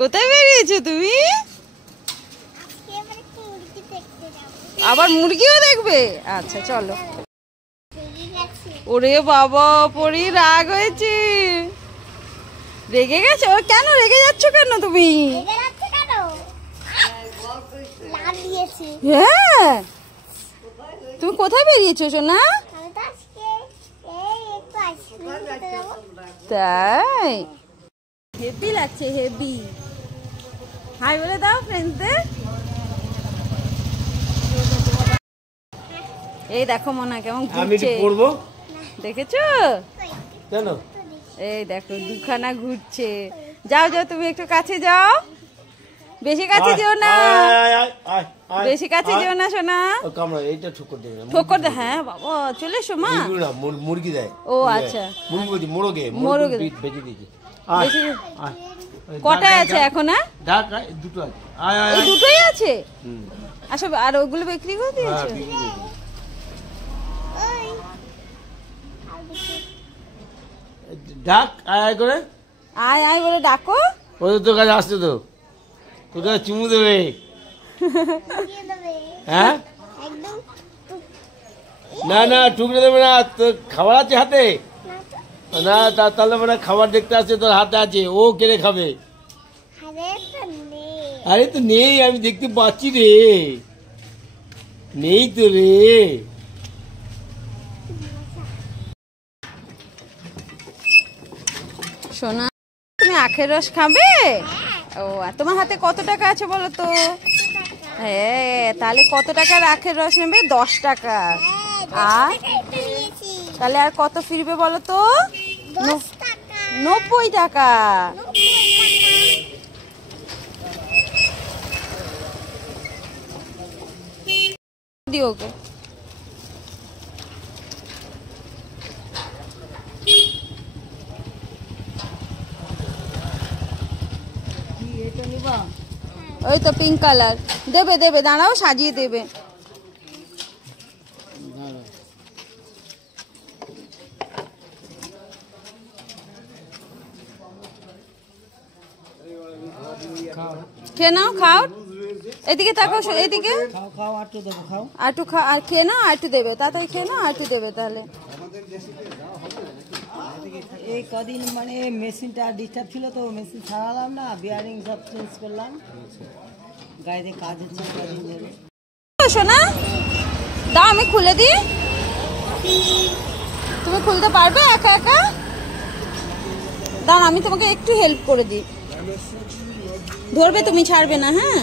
কোথায় বেরিয়েছো তুমি? আবার মুরগিও দেখবে? আচ্ছা চলো। ওরে বাবা, পরি রাগ হয়েছে, রেগে গেছে। ও কেন রেগে যাচ্ছ কেন তুমি? হ্যাঁ, তুমি কোথায় বেরিয়েছো সোনা? তাই হেভি লাগছে, হেভি। হাই বলে দাও ফ্রেন্ডসদের। এই দেখো মনা কেমন ঘুরছে, দেখেছো? এই দেখো দুখানা ঘুরছে। যাও যাও, তুমি একটু কাছে যাও। বেশি কাছে যেও না, বেশি কাছে যেও না সোনা। ঠোকর দে। হ্যাঁ বাবা, চলে এসো মা। মুরগি দেয়। ও আচ্ছা, মোরগে বেঁচে দিয়েছে। কটায় আছে এখন? দুটো আছে। এই দুটোই আছে। আচ্ছা, আর ওগুলো বিক্রি করে দিয়েছো? ডাক আয় করে, আয় আয় বলে ডাকো। ওদের তোর কাছে আসছে তো, তোর কাছে চুমু দেবে। হ্যাঁ, না না টুকরে দেবে না, তোর খাবার আছে হাতে না? তাহলে মানে খাবার দেখতে আসছে, তোর হাতে আছে, ও কেড়ে খাবে। আরে তো নেই, আমি দেখতে পাচ্ছি রে, নেই তো রে। সোনা, তুমি আখের রস খাবে? ও, তোমার হাতে কত টাকা আছে বলো তো? হ্যাঁ, তাহলে কত টাকার আখের রস নেবে? 10 টাকা। আর তাহলে আর কত ফিরবে বলো তো? 90 টাকা। দিও ওকে। ওই তো পিঙ্ক কালার দেবে, দেবে, দাঁড়াও সাজিয়ে দেবে। খেয়ে নাও, খাও, এদিকে তাকাও, এদিকে আর একটু খাও, আর খেয়ে নাও, আর একটু দেবে, তাড়াতাড়ি খেয়ে নাও, আর একটু দেবে। তাহলে এই কদিন মানে মেশিনটা ডিস্টার্ব ছিল তো, মেশিন সারালাম না, বিয়ারিং সব চেঞ্জ করলাম, গাড়িতে কাজ হচ্ছে কদিন ধরে। শোনা, দাও আমি খুলে দিই। তুমি খুলতে পারবে একা একা? দাও, আমি তোমাকে একটু হেল্প করে দিই। ধরবে তুমি, ছাড়বে না। হ্যাঁ,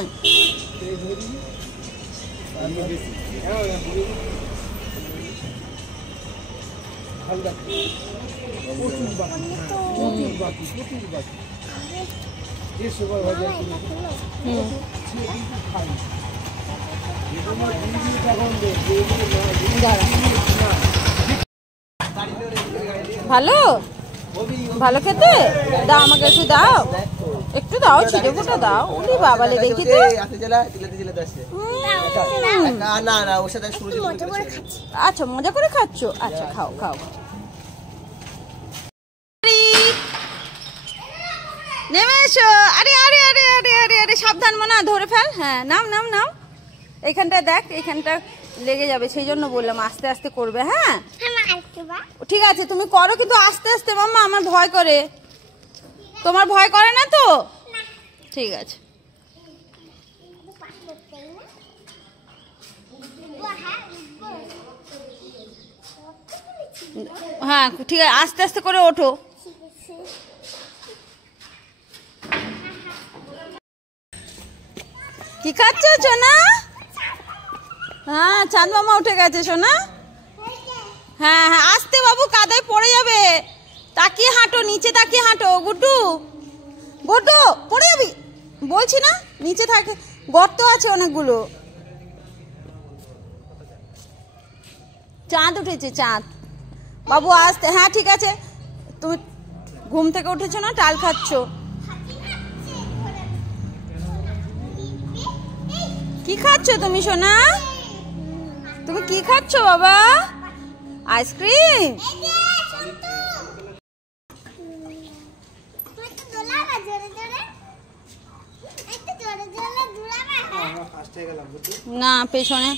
ভালো ভালো খেতে। দাও আমাকে একটু দাও, একটু দাও, ছিটে ফুটা দাও। উনি বাবালে দেখি তো। আচ্ছা, মজা করে খাচ্ছ? আচ্ছা, খাও খাও। নেমে এসো। আরে আরে আরে আরে আরে আরে, সাবধান মনে, ধরে ফেল। হ্যাঁ, নাম নাম নাম। এইখানটা দেখ, এইখানটা লেগে যাবে, সেই জন্য বললাম আস্তে আস্তে করবে। হ্যাঁ ঠিক আছে, তুমি করো, কিন্তু আস্তে আস্তে। মাম্মা, আমার ভয় করে। তোমার ভয় করে না তো? ঠিক আছে। হ্যাঁ ঠিক আছে, আস্তে আস্তে করে ওঠো। কি খাচ্ছ সোনা? হ্যাঁ, চাঁদ মামা উঠে গেছে সোনা। হ্যাঁ হ্যাঁ, আস্তে বাবু, কাদায় পড়ে যাবে। তাকিয়ে হাঁটো, নিচে তাকিয়ে হাঁটো। গুড্ডু, গুড্ডু, পড়ে যাবি বলছি না, নিচে থাকে, গর্ত আছে অনেকগুলো। চাঁদ উঠেছে, চাঁদ। বাবু আস্তে। হ্যাঁ ঠিক আছে, তুমি ঘুম থেকে উঠেছো না, টাল খাচ্ছ। কি খাচ্ছ তুমি সোনা? তুমি কি খাচ্ছ বাবা? আইসক্রিম? না পেছনে